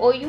OU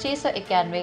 691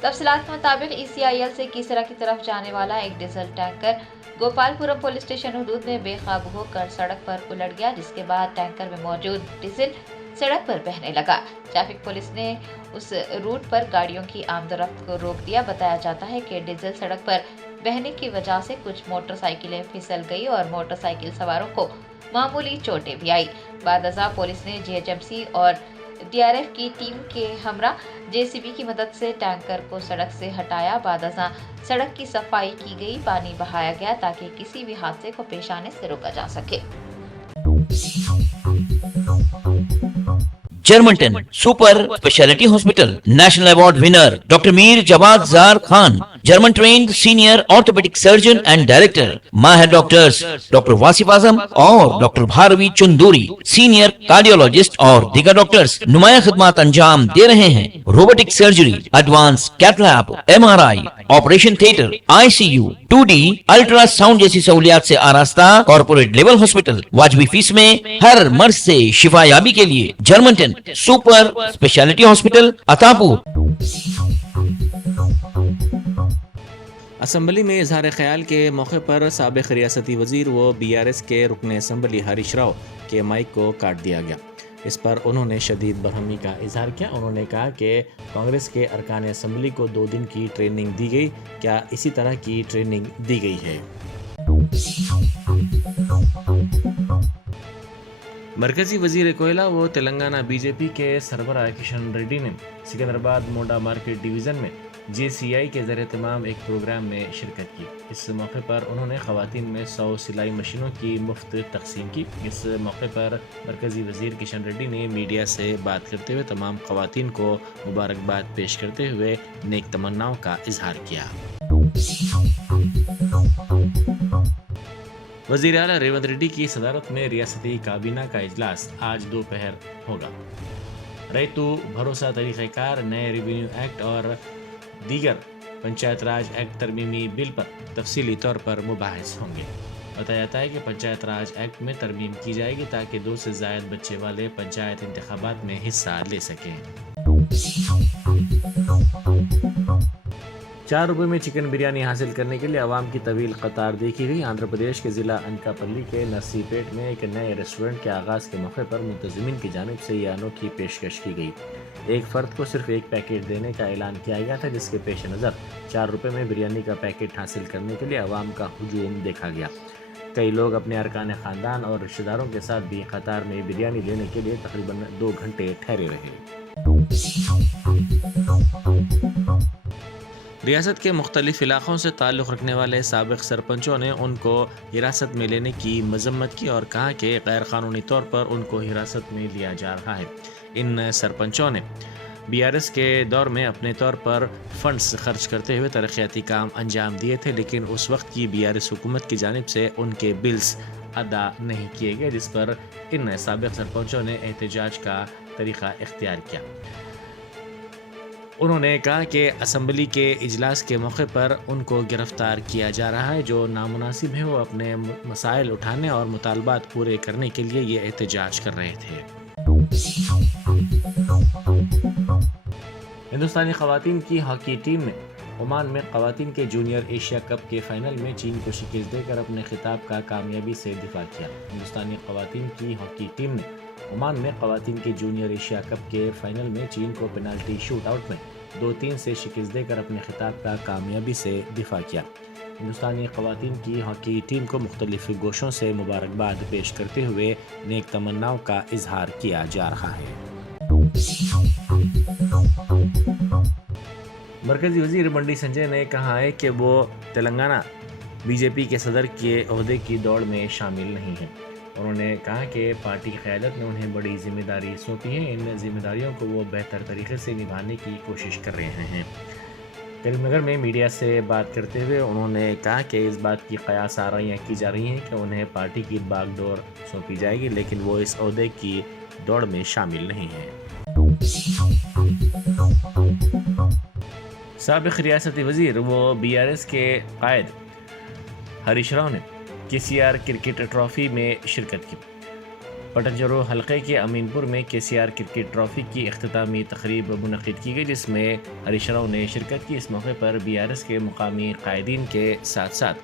تفصیلات کے مطابق ECIL سے کیسرا کی طرف جانے والا ایک diesel tanker Gopalpuram police station حدود میں بے قابو ہو کر سڑک پر الٹ گیا، جس کے بعد ٹینکر میں موجود ڈیزل سڑک پر بہنے لگا۔ ٹریفک پولیس نے اس روٹ پر گاڑیوں کی آمد و رفت کو روک دیا۔ بتایا جاتا ہے کہ ڈیزل سڑک پر بہنے کی وجہ سے کچھ موٹر سائیکلیں پھسل گئی اور موٹر سائیکل سواروں کو معمولی چوٹیں بھی آئی۔ بعد ازاں پولیس نے GHMC اور DRF کی ٹیم کے ہمراہ JCB کی مدد سے ٹینکر کو سڑک سے ہٹایا۔ بعد ازاں سڑک کی صفائی کی گئی، پانی بہایا گیا تاکہ کسی بھی حادثے کو پیش آنے سے روکا جا سکے۔ Germanten super speciality hospital national award winner doctor Mir Jawad Zar Khan, German trained senior orthopaedic surgeon and director, ماہر ڈاکٹرز ڈاکٹر واصف اعظم اور doctor Bharavi Chanduri, senior cardiologist اور دیگر ڈاکٹرز نمایاں خدمات انجام دے رہے ہیں۔ Robotic surgery, advance cath lab, MRI، operation theatre, ICU، 2D ultrasound جیسی سہولیات سے آراستہ کارپوریٹ لیول ہاسپٹل، واجبی فیس میں ہر مرض سے شفا یابی کے لیے جرمنٹن super speciality hospital Attapur. Assembly میں اظہار خیال کے موقع پر سابق ریاستی وزیر و BRS کے رکن اسمبلی ہریش راؤ کے مائک کو کاٹ دیا گیا۔ اس پر انہوں نے شدید برہمی کا اظہار کیا۔ انہوں نے کہا کہ کانگریس کے ارکان اسمبلی کو 2 دن کی ٹریننگ دی گئی، کیا اسی طرح کی ٹریننگ دی گئی ہے؟ مرکزی وزیر کوئلہ و تلنگانہ BJP کے سربراہ کشن ریڈی نے سکندرآباد مونڈا مارکیٹ ڈویژن میں JCI کے زیر اہتمام ایک پروگرام میں شرکت کی۔ اس موقع پر انہوں نے خواتین میں 100 سلائی مشینوں کی مفت تقسیم کی۔ اس موقع پر مرکزی وزیر کشن ریڈی نے میڈیا سے بات کرتے ہوئے تمام خواتین کو مبارکباد پیش کرتے ہوئے نیک تمناؤں کا اظہار کیا۔ وزیر اعلیٰ ریونت ریڈی کی صدارت میں ریاستی کابینہ کا اجلاس آج دوپہر ہوگا۔ ریتو بھروسہ طریقہ کار، نئے ریونیو ایکٹ اور دیگر پنچایت راج ایکٹ ترمیمی بل پر تفصیلی طور پر مباحث ہوں گے۔ بتایا جاتا ہے کہ پنچایت راج ایکٹ میں ترمیم کی جائے گی تاکہ 2 سے زائد بچے والے پنچایت انتخابات میں حصہ لے سکیں۔ 4 روپے میں چکن بریانی حاصل کرنے کے لیے عوام کی طویل قطار دیکھی گئی۔ آندھرا پردیش کے ضلع انکاپلی کے نرسی پیٹ میں ایک نئے ریسٹورنٹ کے آغاز کے موقع پر منتظمین کی جانب سے یہ انوکھی پیشکش کی گئی۔ ایک فرد کو صرف 1 پیکٹ دینے کا اعلان کیا گیا تھا، جس کے پیش نظر 4 روپے میں بریانی کا پیکٹ حاصل کرنے کے لیے عوام کا ہجوم دیکھا گیا۔ کئی لوگ اپنے ارکان خاندان اور رشتہ داروں کے ساتھ بھی قطار میں بریانی لینے کے لیے تقریباً 2 گھنٹے ٹھہرے رہے۔ ریاست کے مختلف علاقوں سے تعلق رکھنے والے سابق سرپنچوں نے ان کو حراست میں لینے کی مذمت کی اور کہا کہ غیر قانونی طور پر ان کو حراست میں لیا جا رہا ہے۔ ان سرپنچوں نے BRS کے دور میں اپنے طور پر فنڈز خرچ کرتے ہوئے ترقیاتی کام انجام دیے تھے، لیکن اس وقت کی BRS حکومت کی جانب سے ان کے بلز ادا نہیں کیے گئے، جس پر ان سابق سرپنچوں نے احتجاج کا طریقہ اختیار کیا۔ انہوں نے کہا کہ اسمبلی کے اجلاس کے موقع پر ان کو گرفتار کیا جا رہا ہے جو نامناسب ہے۔ وہ اپنے مسائل اٹھانے اور مطالبات پورے کرنے کے لیے یہ احتجاج کر رہے تھے۔ ہندوستانی خواتین کی ہاکی ٹیم نے عمان میں خواتین کے جونیئر ایشیا کپ کے فائنل میں چین کو شکست دے کر اپنے خطاب کا کامیابی سے دفاع کیا۔ ہندوستانی خواتین کی ہاکی ٹیم نے عمان میں خواتین کے جونیئر ایشیا کپ کے فائنل میں چین کو پینالٹی شوٹ آؤٹ میں 2-3 سے شکست دے کر اپنے خطاب کا کامیابی سے دفاع کیا۔ ہندوستانی خواتین کی ہاکی ٹیم کو مختلف گوشوں سے مبارکباد پیش کرتے ہوئے نیک تمناؤں کا اظہار کیا جا رہا ہے۔ مرکزی وزیر بنڈی سنجے نے کہا ہے کہ وہ تلنگانہ BJP کے صدر کے عہدے کی دوڑ میں شامل نہیں ہیں۔ انہوں نے کہا کہ پارٹی قیادت نے انہیں بڑی ذمہ داری سونپی ہے، ان ذمہ داریوں کو وہ بہتر طریقے سے نبھانے کی کوشش کر رہے ہیں۔ کریم نگر میں میڈیا سے بات کرتے ہوئے انہوں نے کہا کہ اس بات کی قیاس آرائیاں کی جا رہی ہیں کہ انہیں پارٹی کی باغ ڈور سونپی جائے گی، لیکن وہ اس عہدے کی دوڑ میں شامل نہیں ہیں۔ سابق ریاستی وزیر و BRS کے قائد ہریش راؤ نے KCR کرکٹ ٹرافی میں شرکت کی۔ پٹنچرو حلقے کے امین پور میں KCR کرکٹ ٹرافی کی اختتامی تقریب منعقد کی گئی، جس میں ہریش راؤ نے شرکت کی۔ اس موقع پر BRS کے مقامی قائدین کے ساتھ ساتھ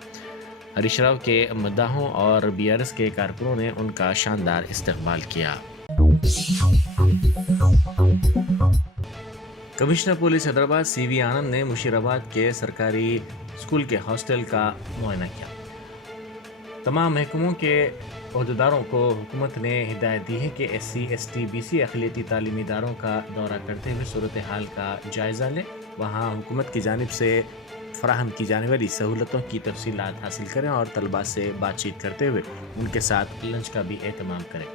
ہریش راؤ کے مداحوں اور BRS کے کارکنوں نے ان کا شاندار استقبال کیا۔ کمشنر پولیس حیدرآباد CV آنند نے مشیرآباد کے سرکاری اسکول کے ہاسٹل کا معائنہ کیا۔ تمام محکموں کے عہدیداروں کو حکومت نے ہدایت دی ہے کہ SC ST BC اقلیتی تعلیمی اداروں کا دورہ کرتے ہوئے صورتحال کا جائزہ لیں، وہاں حکومت کی جانب سے فراہم کی جانے والی سہولتوں کی تفصیلات حاصل کریں اور طلباء سے بات چیت کرتے ہوئے ان کے ساتھ لنچ کا بھی اہتمام کریں۔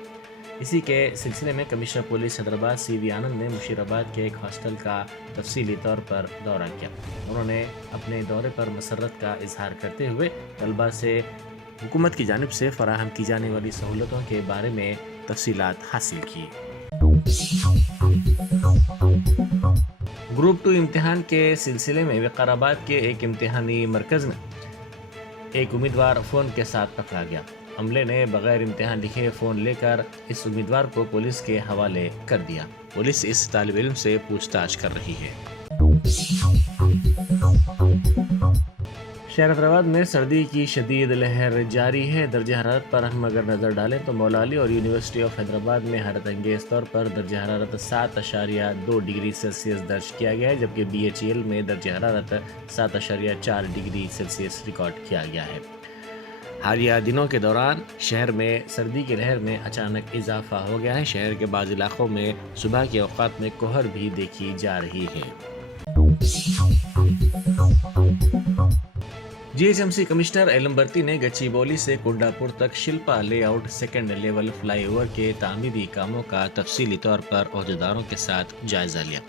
اسی کے سلسلے میں کمشنر پولیس حیدرآباد CV آنند نے مشیرآباد کے ایک ہاسٹل کا تفصیلی طور پر دورہ کیا۔ انہوں نے اپنے دورے پر مسرت کا اظہار کرتے ہوئے طلباء سے حکومت کی جانب سے فراہم کی جانے والی سہولتوں کے بارے میں تفصیلات حاصل کی۔ گروپ 2 امتحان کے سلسلے میں وقارآباد کے ایک امتحانی مرکز میں ایک امیدوار فون کے ساتھ پکڑا گیا۔ عملے نے بغیر امتحان لکھے فون لے کر اس امیدوار کو پولیس کے حوالے کر دیا۔ پولیس اس طالب علم سے پوچھ تاچھ کر رہی ہے۔ شہر حیدرآباد میں سردی کی شدید لہر جاری ہے۔ درجہ حرارت پر ہم اگر نظر ڈالیں تو مولا علی اور یونیورسٹی آف حیدرآباد میں حیرت انگیز طور پر درجہ حرارت 7.2 ڈگری سیلسیس درج کیا گیا ہے، جبکہ BHEL میں درجہ حرارت 7.4 ڈگری سیلسیس ریکارڈ کیا گیا ہے۔ حالیہ دنوں کے دوران شہر میں سردی کی لہر میں اچانک اضافہ ہو گیا ہے۔ شہر کے بعض علاقوں میں صبح کے اوقات میں کہر بھی دیکھی جا رہی ہے۔ GHMC کمشنر علم برتی نے گچی بولی سے کنڈا پور تک Shilpa lay out second level fly over کے تعمیری کاموں کا تفصیلی طور پر عہدیداروں کے ساتھ جائزہ لیا۔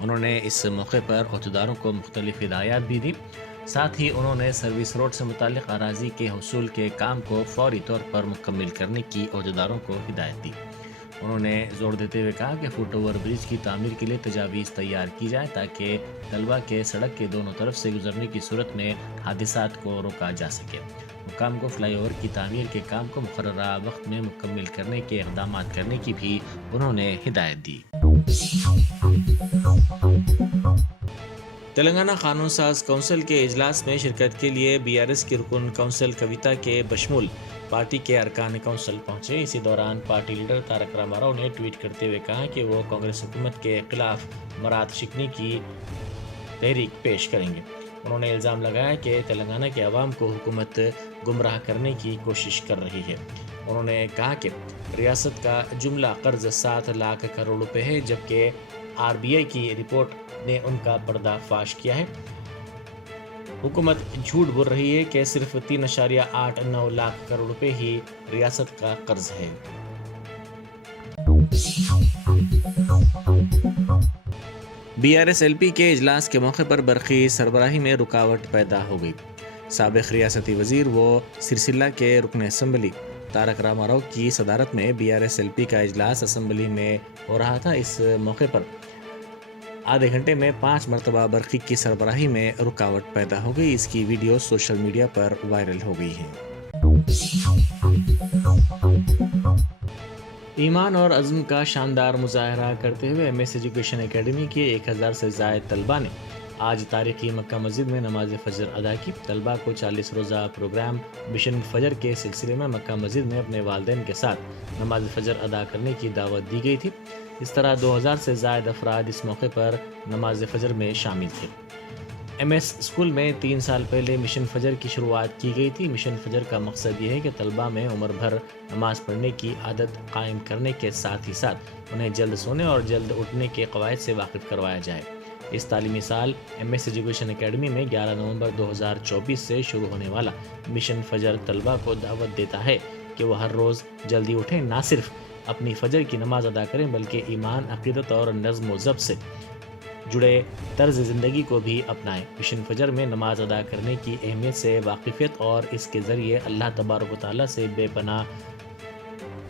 انہوں نے اس موقع پر عہدیداروں کو مختلف ہدایات بھی دی، ساتھ ہی انہوں نے سروس روڈ سے متعلق اراضی کے حصول کے کام کو فوری طور پر مکمل کرنے کی عہدیداروں کو ہدایت دی۔ انہوں نے زور دیتے ہوئے کہا کہ فٹ اوور برج کی تعمیر کے لیے تجاویز تیار کی جائے تاکہ طلبہ کے سڑک کے دونوں طرف سے گزرنے کی صورت میں حادثات کو روکا جا سکے۔ حکام کو فلائی اوور کی تعمیر کے کام کو مقررہ وقت میں مکمل کرنے کے اقدامات کرنے کی بھی انہوں نے ہدایت دی۔ تلنگانہ قانون ساز کونسل کے اجلاس میں شرکت کے لیے BRS کی رکن کونسل کویتا کے بشمول پارٹی کے ارکان کونسل پہنچے۔ اسی دوران پارٹی لیڈر تارک راما راؤ نے ٹویٹ کرتے ہوئے کہا کہ وہ کانگریس حکومت کے خلاف مراد شکنی کی تحریک پیش کریں گے۔ انہوں نے الزام لگایا کہ تلنگانہ کے عوام کو حکومت گمراہ کرنے کی کوشش کر رہی ہے۔ انہوں نے کہا کہ ریاست کا جملہ قرض 7 لاکھ کروڑ روپے ہے، جبکہ RBI کی رپورٹ نے ان کا پردہ فاش کیا ہے۔ حکومت جھوٹ بول رہی ہے کہ صرف 3.89 لاکھ کروڑ روپے ہی ریاست کا قرض ہے۔ BRS LP کے اجلاس کے موقع پر برقی سربراہی میں رکاوٹ پیدا ہو گئی۔ سابق ریاستی وزیر و سرسلہ کے رکن اسمبلی تارک راما راؤ کی صدارت میں BRS LP کا اجلاس اسمبلی میں ہو رہا تھا۔ اس موقع پر آدھے گھنٹے میں 5 مرتبہ برقی کی سربراہی میں رکاوٹ پیدا ہو گئی۔ اس کی ویڈیو سوشل میڈیا پر وائرل ہو گئی ہے۔ ایمان اور عزم کا شاندار مظاہرہ کرتے ہوئے MS ایجوکیشن اکیڈمی کے 1000 سے زائد طلباء نے آج تاریخی مکہ مسجد میں نماز فجر ادا کی۔ طلباء کو 40 روزہ پروگرام مشن فجر کے سلسلے میں مکہ مسجد میں اپنے والدین کے ساتھ نماز فجر ادا کرنے کی دعوت دی گئی تھی۔ اس طرح 2000 سے زائد افراد اس موقع پر نماز فجر میں شامل تھے۔ MS اسکول میں 3 سال پہلے مشن فجر کی شروعات کی گئی تھی۔ مشن فجر کا مقصد یہ ہے کہ طلباء میں عمر بھر نماز پڑھنے کی عادت قائم کرنے کے ساتھ ہی ساتھ انہیں جلد سونے اور جلد اٹھنے کے قواعد سے واقف کروایا جائے۔ اس تعلیمی سال MS ایجوکیشن اکیڈمی میں 11 نومبر 2024 سے شروع ہونے والا مشن فجر طلباء کو دعوت دیتا ہے کہ وہ ہر روز جلدی اٹھیں، نہ صرف اپنی فجر کی نماز ادا کریں بلکہ ایمان، عقیدت اور نظم و ضبط سے جڑے طرز زندگی کو بھی اپنائیں۔ مشن فجر میں نماز ادا کرنے کی اہمیت سے واقفیت اور اس کے ذریعے اللہ تبارک و تعالیٰ سے بے پناہ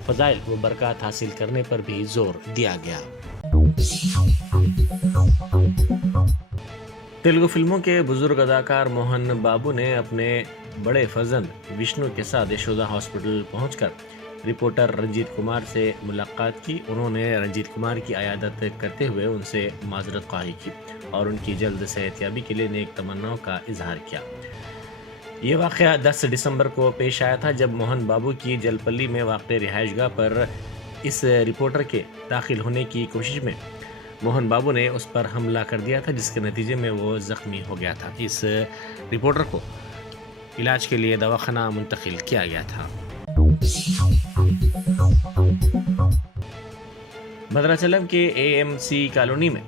فضائل و برکات حاصل کرنے پر بھی زور دیا گیا۔ تیلگو فلموں کے بزرگ اداکار موہن بابو نے اپنے بڑے فرزند وشنو کے ساتھ یشودا ہاسپٹل پہنچ کر رپورٹر رنجیت کمار سے ملاقات کی. انہوں نے رنجیت کمار کی عیادت کرتے ہوئے ان سے معذرت خواہی کی اور ان کی جلد صحت یابی کے لیے نیک تمناؤں کا اظہار کیا. یہ واقعہ 10 دسمبر کو پیش آیا تھا جب موہن بابو کی جلپلی میں واقع رہائش گاہ پر اس رپورٹر کے داخل ہونے کی کوشش میں موہن بابو نے اس پر حملہ کر دیا تھا جس کے نتیجے میں وہ زخمی ہو گیا تھا. اس رپورٹر کو علاج کے لیے دواخانہ منتقل کیا گیا تھا. مدرسلم کے AMC کالونی میں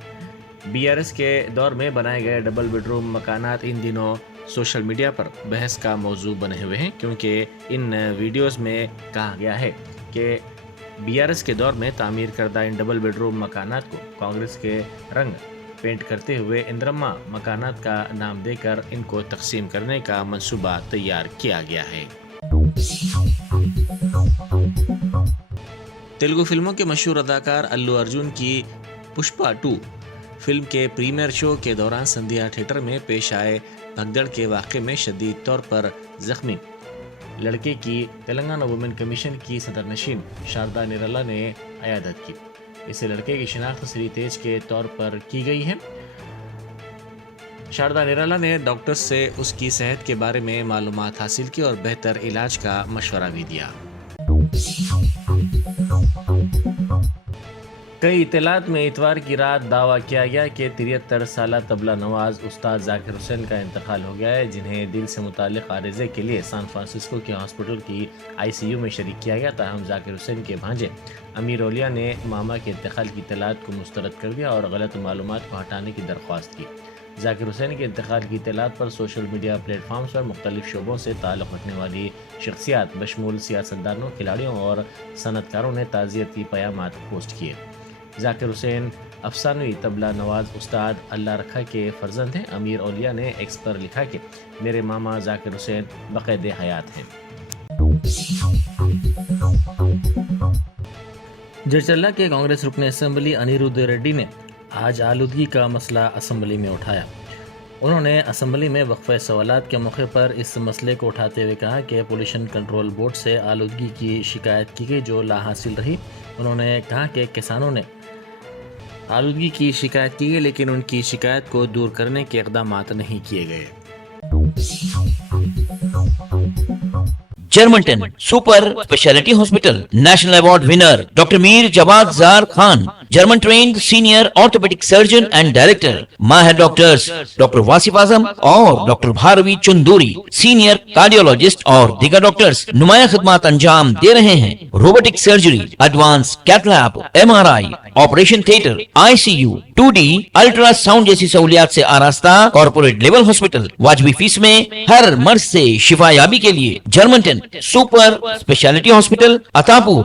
BRS کے دور میں بنائے گئے ڈبل بیڈ روم مکانات ان دنوں سوشل میڈیا پر بحث کا موضوع بنے ہوئے ہیں کیونکہ ان ویڈیوز میں کہا گیا ہے کہ BRS کے دور میں تعمیر کردہ ان ڈبل بیڈ روم مکانات کو کانگریس کے رنگ پینٹ کرتے ہوئے اندرما مکانات کا نام دے کر ان کو تقسیم کرنے کا منصوبہ تیار کیا گیا ہے. تیلگو فلموں کے مشہور اداکار الو ارجن کی پشپا 2 فلم کے پریمیئر شو کے دوران سندھیا تھیٹر میں پیش آئے بھگدڑ کے واقعے میں شدید طور پر زخمی لڑکے کی تلنگانہ وومن کمیشن کی صدر نشین شاردا نرالا نے عیادت کی. اس لڑکے کی شناخت سری تیج کے طور پر کی گئی ہے. شاردا نرالا نے ڈاکٹرز سے اس کی صحت کے بارے میں معلومات حاصل کی اور بہتر علاج کا مشورہ بھی دیا. کئی اطلاعات میں اتوار کی رات دعویٰ کیا گیا کہ 73 سالہ طبلہ نواز استاد ذاکر حسین کا انتقال ہو گیا ہے جنہیں دل سے متعلق عارضے کے لیے سان فرانسسکو کے ہاسپٹل کی ICU میں شریک کیا گیا. تاہم ذاکر حسین کے بھانجے امیر اولیا نے ماما کے انتقال کی اطلاعات کو مسترد کر دیا اور غلط معلومات کو ہٹانے کی درخواست کی. ذاکر حسین کے انتقال کی اطلاعات پر سوشل میڈیا پلیٹ فارمز پر مختلف شعبوں سے تعلق رکھنے والی شخصیات بشمول سیاستدانوں، کھلاڑیوں اور صنعت کاروں نے تعزیتی پیامات پوسٹ کیے. ذاکر حسین افسانوی طبلہ نواز استاد اللہ رکھا کے فرزند ہیں. امیر اولیا نے ایکس پر لکھا کہ میرے ماما ذاکر حسین بقید حیات ہیں. جرچلہ کے کانگریس رکن اسمبلی انیرودھ ریڈی نے آج آلودگی کا مسئلہ اسمبلی میں اٹھایا. انہوں نے اسمبلی میں وقفہ سوالات کے موقع پر اس مسئلے کو اٹھاتے ہوئے کہا کہ پولوشن کنٹرول بورڈ سے آلودگی کی شکایت کی گئی جو لا حاصل رہی. انہوں نے کہا کہ کسانوں نے آلودگی کی شکایت کی گئی لیکن ان کی شکایت کو دور کرنے کے اقدامات نہیں کیے گئے. Germanten super speciality hospital national award winner doctor Mir Jawad Zar Khan German trained senior orthopaedic surgeon and director ماہر ڈاکٹرز ڈاکٹر واصف اعظم اور doctor Bharavi Chanduri senior cardiologist اور دیگر ڈاکٹرز نمایاں خدمات انجام دے رہے ہیں. Robotic surgery, advance cath lab, MRI، operation theatre, ICU، 2D ultrasound جیسی سہولیات سے آراستہ کارپوریٹ لیول ہاسپٹل. واجبی فیس میں ہر مرض سے شفا یابی کے لیے جرمنٹن سپر اسپیشلٹی ہاسپٹل عطاپور.